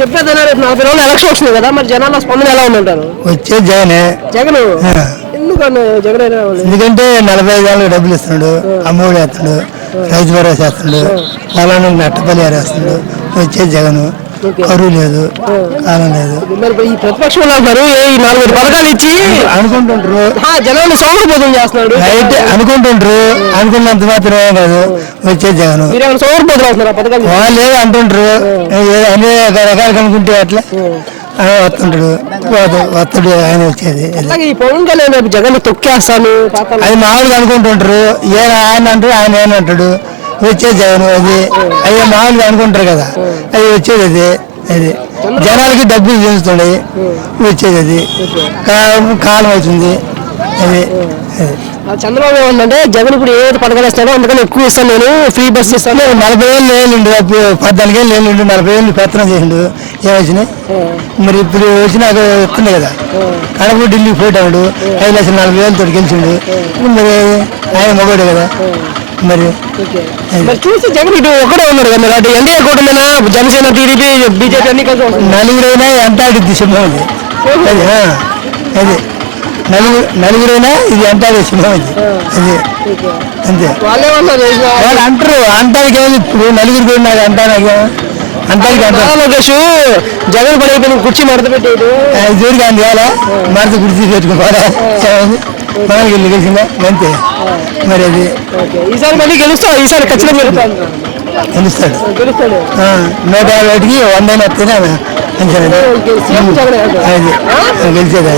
చెప్పేదన్నా రేపు 40 రోజులు ఎలక్షన్ వస్తుంది కదా, మరి జనాల స్పందన ఎలా ఉందంటారు? వచ్చే జగనే. జగన్ ఎందుకన్నా జగన్? ఎందుకంటే 45 ఏళ్ళకి డబ్బులు ఇస్తున్నాడు, అమ్మఒడి వేస్తున్నాడు, రైతు భరోసా వేస్తున్నాడు, పొలానికి నట్టపల్లి వేస్తున్నాడు. వచ్చే జగన్. కరువు లేదు, కాలం లేదు. ఈ ప్రతిపక్షంలో అంటారు ఈ 4 పథకాలు ఇచ్చి అనుకుంటుంటారు, జనాన్ని సోమరిపోతం చేస్తున్నాడు. అనుకుంటుంటారు, అనుకున్నంత మాత్రమే కాదు. వచ్చే జగన్. సోమరిపోతులు అవుతున్నారు ఆ పథకాలు. వాళ్ళు ఏదో అంటుంటారు, అనేక రకాలుగా అనుకుంటే అట్లా వస్తుంటాడు, వస్తాడు ఆయన వచ్చేది. ఈ పవన్ కళ్యాణ్ జగన్ తొక్కేస్తాను అది మామూలుగా అనుకుంటుంటారు. ఆయన అంటారు, ఆయన ఏమంటాడు. వచ్చే జగన్ అది అయ్యే మామూలుగా అనుకుంటారు కదా, అది వచ్చేది అది. అది జనాలకి డబ్బులు చేస్తుంది, వచ్చేది అది. కాలం అవుతుంది అది. చంద్రబాబు ఏమంటే జగన్ ఇప్పుడు ఏది పథకాలు ఇస్తాడో అందుకని ఎక్కువ ఇస్తాను, నేను ఫ్రీ బస్ ఇస్తాను. 40 ఏళ్ళు లేనిండు, 14 ఏళ్ళు లేనిండు, 40 ఏళ్ళు పెత్తనం చేసిండు. ఏమొచ్చినాయి మరి? ఇప్పుడు వచ్చినాక వస్తుంది కదా. కడప ఢిల్లీకి పోయాడు, 5,40,000 గెలిచిండు. మరి ఆయన మగోడు కదా. మరి చూసి జగన్ ఇటు ఒకటే ఉన్నాడు కదా, అటు ఎన్డీఏ కూటమినా జనసేన, టీడీపీ, బీజేపీ అన్ని కలిసి నలుగురైనా ఎంత ఆడిద్ది సింహం అది. అది నలుగురైనా ఇది ఎంత సింహం అది. అది అంతే. వాళ్ళు అంటారు, అంటానికి ఏమి ఇప్పుడు నలుగురు పోయినా అంటానికి లోకేష్ జగన్ పడిపోయిన కుర్చీ మడత పెట్టేది జోడికి అంది కాలే, మడత కుర్చీ పెట్టుకోవాలా మనకి వెళ్ళి గెలిచిందా అంతే. మరి అది ఈసారి మళ్ళీ గెలుస్తా, ఈసారి ఖచ్చితంగా గెలుస్తాడు. 150కి 100 వస్తేనే మంచిగా అది గెలిచేది.